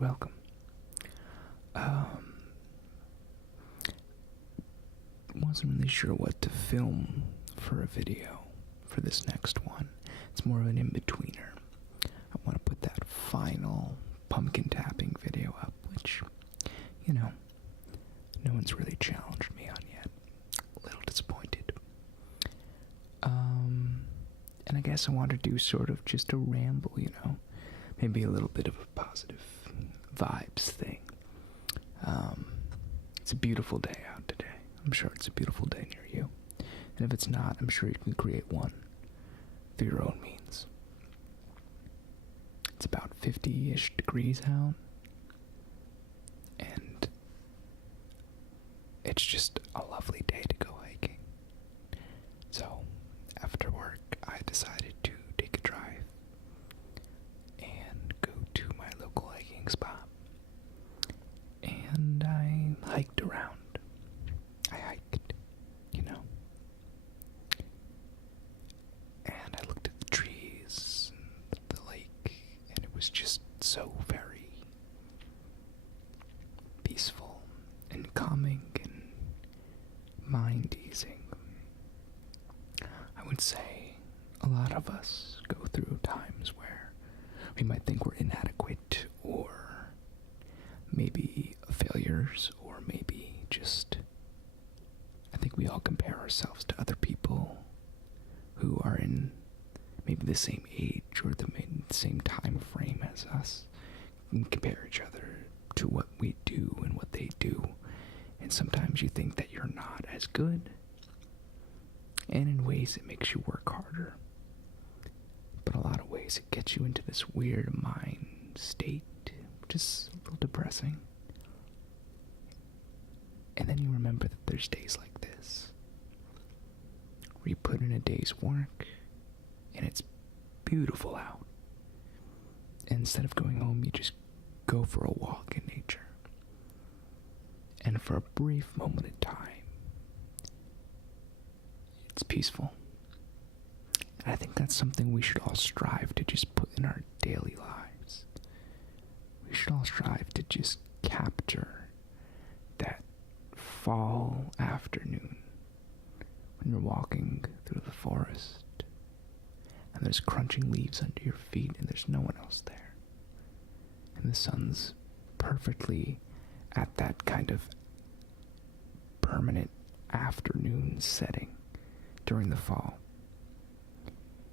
welcome. Wasn't really sure what to film for a video for this next one. It's more of an in-betweener. I want to put that final pumpkin tapping video up, which, no one's really challenged me on yet. A little disappointed. And I guess I want to do sort of just a ramble, maybe a little bit of a positive vibes thing. It's a beautiful day out today. I'm sure it's a beautiful day near you. And if it's not, I'm sure you can create one through your own means. It's about 50-ish degrees out. And it's just a lovely day to go hiking. So, after work, I decided to take a drive and go to my local hiking spot. And I hiked around. I hiked, and I looked at the trees and the lake, and it was just so very peaceful and calming and mind-easing. I would say a lot of us go through times where we might think we're inadequate, or maybe failures, or maybe just, I think we all compare ourselves to other people who are in maybe the same age or the same time frame as us, and compare each other to what we do and what they do. And sometimes you think that you're not as good, and in ways it makes you work harder. But a lot of ways it gets you into this weird mind state, which is a little depressing. And then you remember that there's days like this, where you put in a day's work, and it's beautiful out. And instead of going home, you just go for a walk in nature. And for a brief moment in time, it's peaceful. And I think that's something we should all strive to just put in our daily lives. We should all strive to just capture that fall afternoon when you're walking through the forest and there's crunching leaves under your feet and there's no one else there. And the sun's perfectly at that kind of permanent afternoon setting during the fall.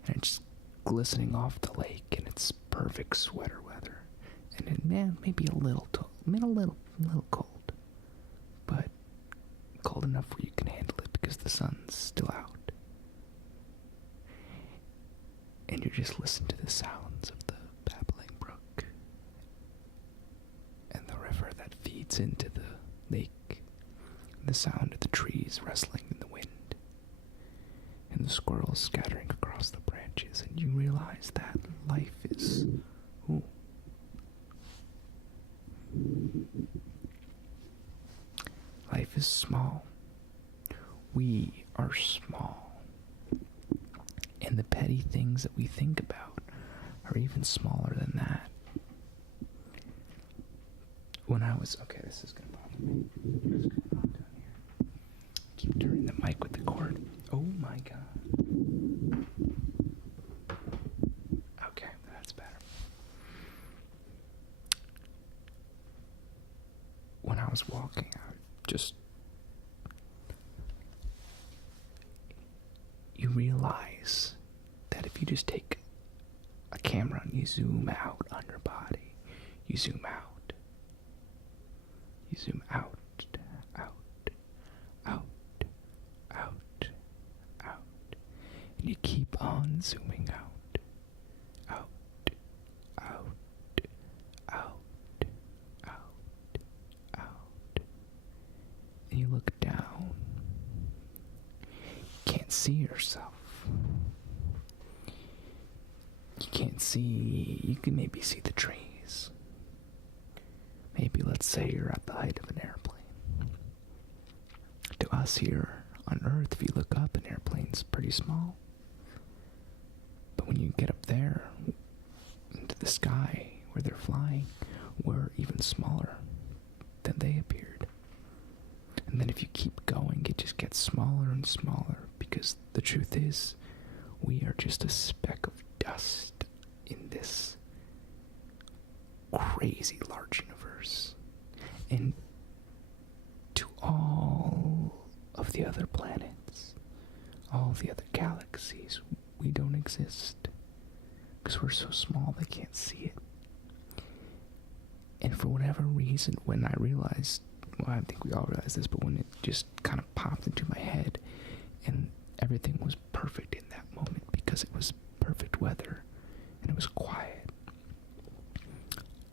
And it's glistening off the lake, and it's perfect sweater weather. And it maybe a little cold, but cold enough where you can handle it because the sun's still out. And you just listen to the sounds of the babbling brook and the river that feeds into the lake, and the sound of the trees rustling in the wind, and the squirrels scattering across the branches, and you realize that life is... Life is small. We are small. And the petty things that we think about are even smaller than that. When I was... Okay, this is going to bother me. What's going on down here? Keep turning the mic with the cord. Oh my god. Okay, that's better. When I was walking, you realize that if you just take a camera and you zoom out on your body, you zoom out, out, and you keep on zooming out, and you look down. You can't see yourself. You can maybe see the trees. Maybe, let's say, you're at the height of an airplane. To us here on Earth, if you look up, an airplane's pretty small. But when you get up there into the sky where they're flying, were even smaller than they appeared. And then if you keep going, it just gets smaller and smaller, because the truth is, we are just a speck of dust in this crazy large universe. And to all of the other planets, all the other galaxies, we don't exist, because we're so small they can't see it. And for whatever reason, when I realized, well, I think we all realized this, but when it just kind of popped into my head, and everything was perfect in that moment, because it was perfect weather, and it was quiet,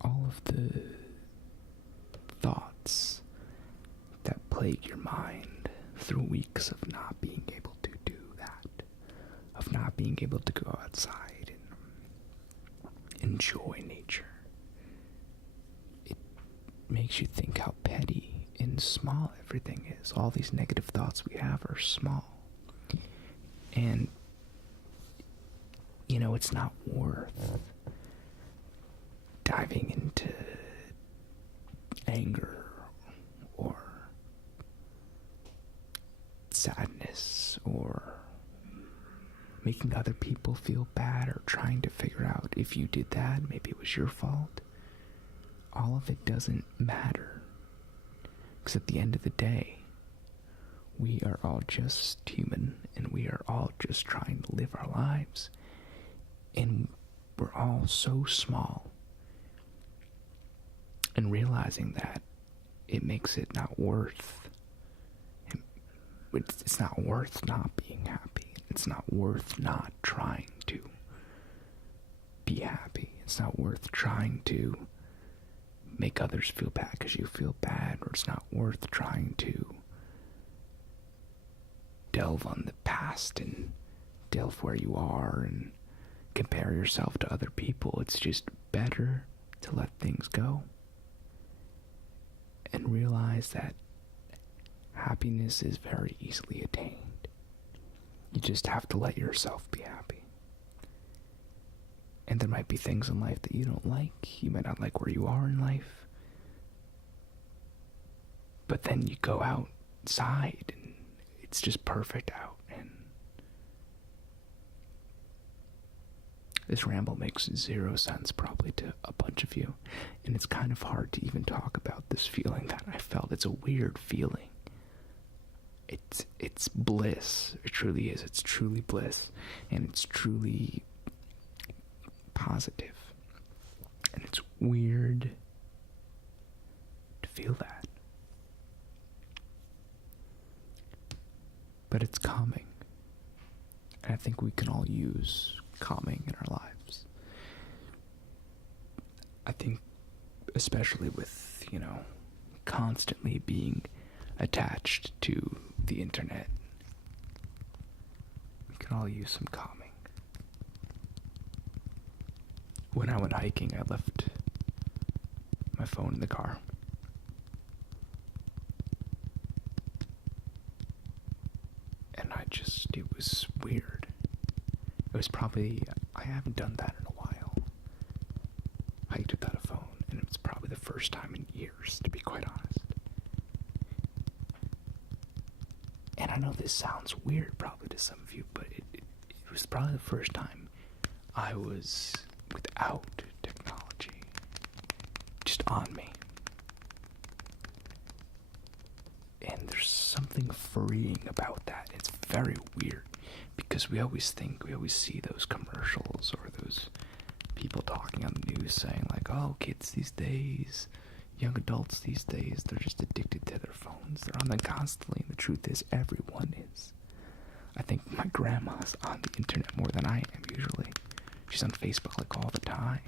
all of the thoughts that plague your mind through weeks of not being able to do that, of not being able to go outside and enjoy nature, it makes you think how petty and small everything is. All these negative thoughts we have are small. And, you know, it's not worth diving into anger or sadness or making other people feel bad or trying to figure out if you did that, maybe it was your fault. All of it doesn't matter. Because at the end of the day, we are all just human, and we are all just trying to live our lives. And we're all so small. And realizing that, it makes it not worth, it's not worth not being happy. It's not worth not trying to be happy. It's not worth trying to make others feel bad because you feel bad, or it's not worth trying to delve on the past and delve where you are and compare yourself to other people. It's just better to let things go and realize that happiness is very easily attained. You just have to let yourself be happy. And there might be things in life that you don't like. You might not like where you are in life. But then you go outside and it's just perfect out. And this ramble makes zero sense probably to a bunch of you. And it's kind of hard to even talk about this feeling that I felt. It's a weird feeling. It's bliss. It truly is. It's truly bliss. And it's truly positive. And it's weird to feel that. But it's calming. And I think we can all use calming in our lives. I think especially with, constantly being attached to the internet, we can all use some calming. When I went hiking, I left my phone in the car. And it was weird. It was probably, I haven't done that in a while. Hiked without a phone, and it was probably the first time in years, to be quite honest. And I know this sounds weird probably to some of you, but it was probably the first time I was without technology, just on me. And there's something freeing about that. It's very weird, because we always see those commercials or those people talking on the news saying like, oh, kids these days, young adults these days, they're just addicted to their phones. They're on them constantly, and the truth is everyone is. I think my grandma's on the internet more than I am usually. She's on Facebook like all the time.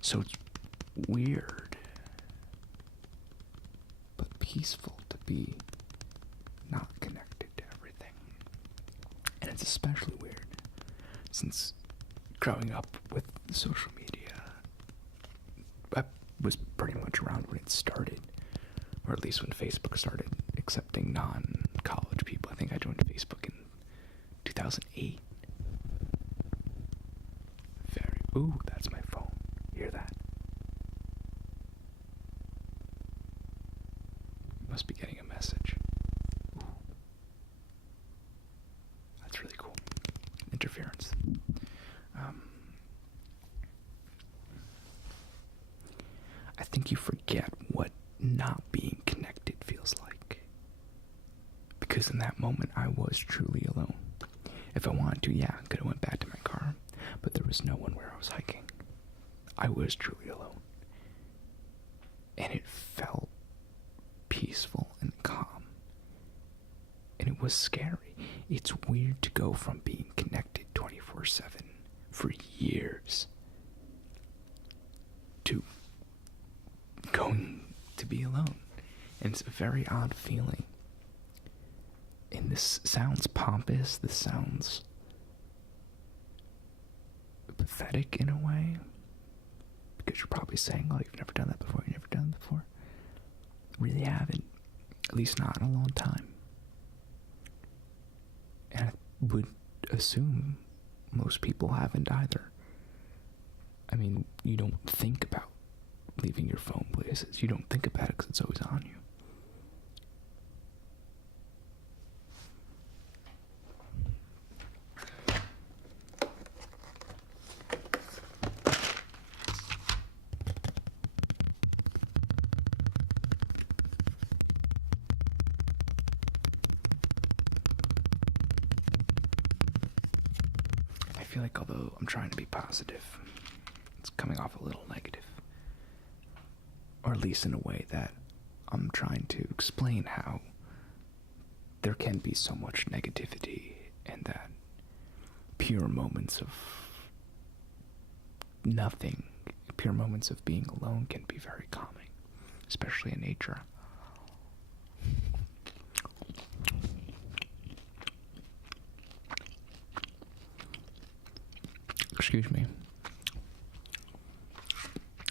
So it's weird, but peaceful to be not connected to everything. And it's especially weird since growing up with social media, I was pretty much around when it started, or at least when Facebook started accepting non-college people. I think I joined Facebook in 2008. Ooh, that's my phone. Hear that? must be getting a message. Ooh. That's really cool. Interference. I think you forget what not being connected feels like. Because in that moment, I was truly alone. If I wanted to, yeah, I could have went back to my car, but there was no one where I was hiking. I was truly alone. And it felt peaceful and calm. And it was scary. It's weird to go from being connected 24/7 for years to going to be alone. And it's a very odd feeling. And this sounds pompous, this sounds pathetic in a way. Because you're probably saying, oh, you've never done that before, you've never done it before. Really haven't. At least not in a long time. And I would assume most people haven't either. I mean, you don't think about leaving your phone places. You don't think about it because it's always on you. I feel like although I'm trying to be positive, it's coming off a little negative. Or at least in a way that I'm trying to explain how there can be so much negativity and that pure moments of nothing, pure moments of being alone can be very calming, especially in nature. Excuse me.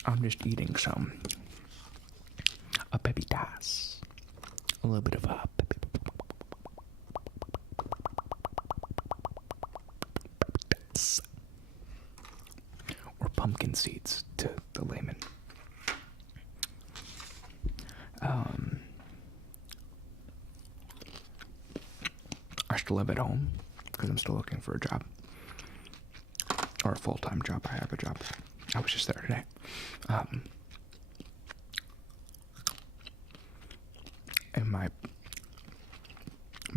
I'm just eating a pepitas. A little bit of a pepitas. Or pumpkin seeds to the layman. I still live at home because I'm still looking for a job. Or a full-time job. I have a job. I was just there today. And my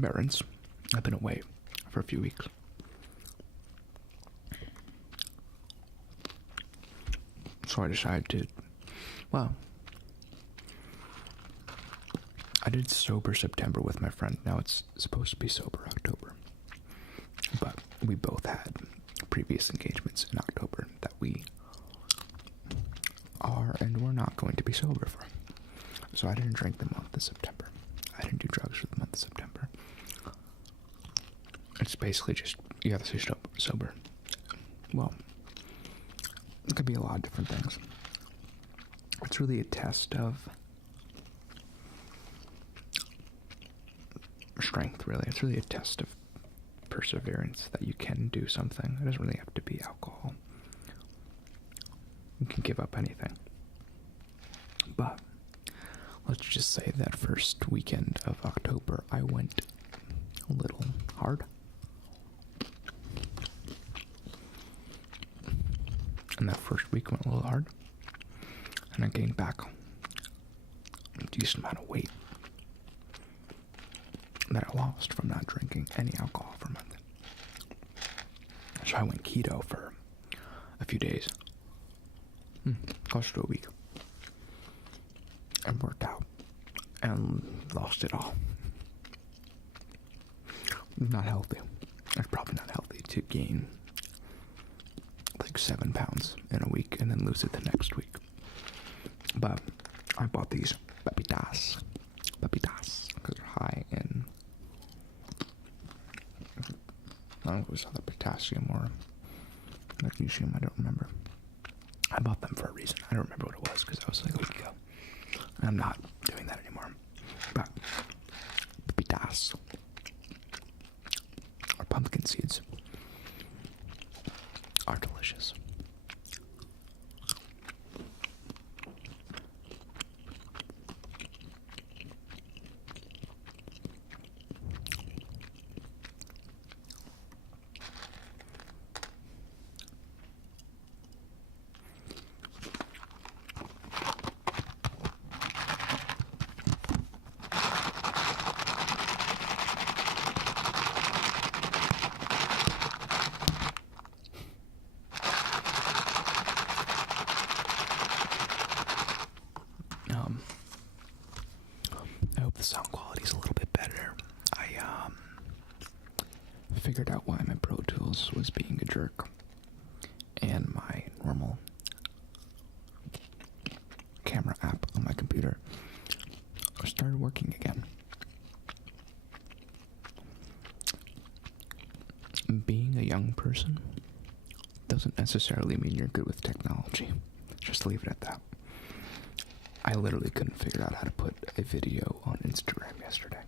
parents have been away for a few weeks. So I decided to, well, I did sober September with my friend. Now it's supposed to be sober October. But we both had previous engagements in October that we are and we're not going to be sober for. So I didn't drink the month of September. I didn't do drugs for the month of September. It's basically just, you have to stay sober. Well, it could be a lot of different things. It's really a test of strength, really. It's really a test of perseverance that you can do something. It doesn't really have to be alcohol. You can give up anything. But let's just say that first weekend of October, I went a little hard. And that first week went a little hard. And I gained back a decent amount of weight that I lost from not drinking any alcohol for a month. So I went keto for a few days. Close to a week. And worked out. And lost it all. Not healthy. It's probably not healthy to gain like 7 pounds in a week and then lose it the next week. But I bought these pepitas, because they're high in, I don't know if it was either potassium or magnesium, I don't remember. I bought them for a reason. I don't remember what it was because I was like a week ago. I'm not doing that anymore. But pepitas, or pumpkin seeds, are delicious. figured out why my Pro Tools was being a jerk, and my normal camera app on my computer started working again. Being a young person doesn't necessarily mean you're good with technology. Just leave it at that. I literally couldn't figure out how to put a video on Instagram yesterday.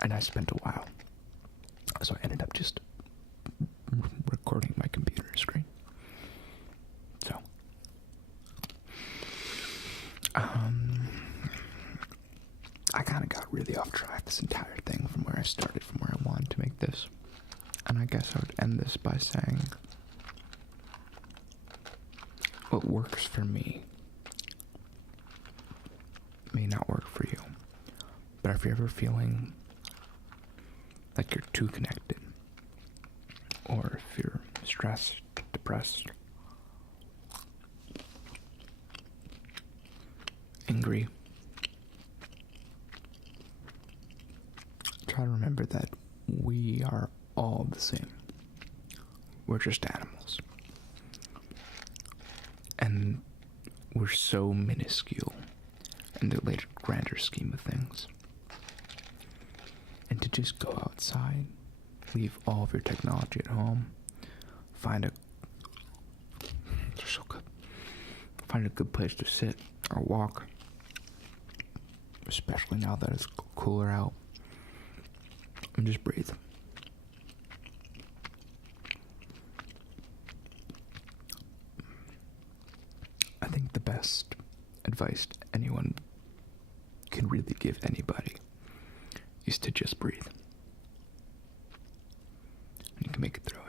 And I spent a while. So I ended up just recording my computer screen. So, I kind of got really off track this entire thing from where I started, from where I wanted to make this. And I guess I would end this by saying, what works for me may not work for you. But if you're ever feeling like you're too connected, or if you're stressed, depressed, angry, try to remember that we are all the same. We're just animals. And we're so minuscule in the later, grander scheme of things. And to just go outside, leave all of your technology at home, find a good place to sit or walk, especially now that it's cooler out, and just breathe. I think the best advice anyone can really give anybody is to just breathe. And you can make it through.